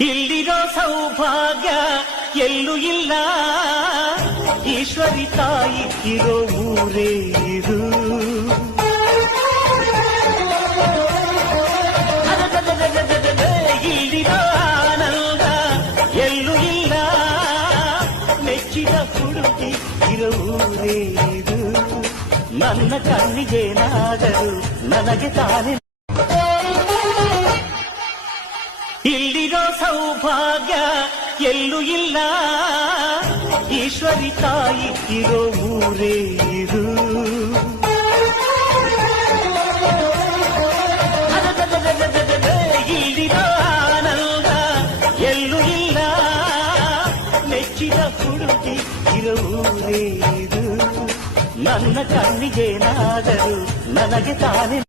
ಇಲ್ಲಿರೋ ಸೌಭಾಗ್ಯ ಎಲ್ಲೂ ಇಲ್ಲ, ಈಶ್ವರಿ ತಾಯಿ ಇರೋ ಊರೇ ಇದು. ಇಲ್ಲಿರೋ ಆನಂದ ಎಲ್ಲೂ ಇಲ್ಲ, ಮೆಚ್ಚಿದ ಹುಡುಗಿ ಇರೋ ಊರೇ ಇದು. ನನ್ನ ಕಣ್ಣಿಗೇನಾದರೂ ನನಗೆ ತಾನೇ. ಇಲ್ಲಿರೋ ಸೌಭಾಗ್ಯ ಎಲ್ಲೂ ಇಲ್ಲ, ಈಶ್ವರಿ ತಾಯಿ ಇರೋ ಊರೇ ಇದು. ಇಲ್ಲಿರೋ ಆನಂದ ಎಲ್ಲೂ ಇಲ್ಲ, ಮೆಚ್ಚಿದ ಹುಡುಗಿ ಇರೋ ಊರೇ ಇದು. ನನ್ನ ಕಣ್ಣಿಗೇನಾದರೂ ನನಗೆ ತಾನೇ.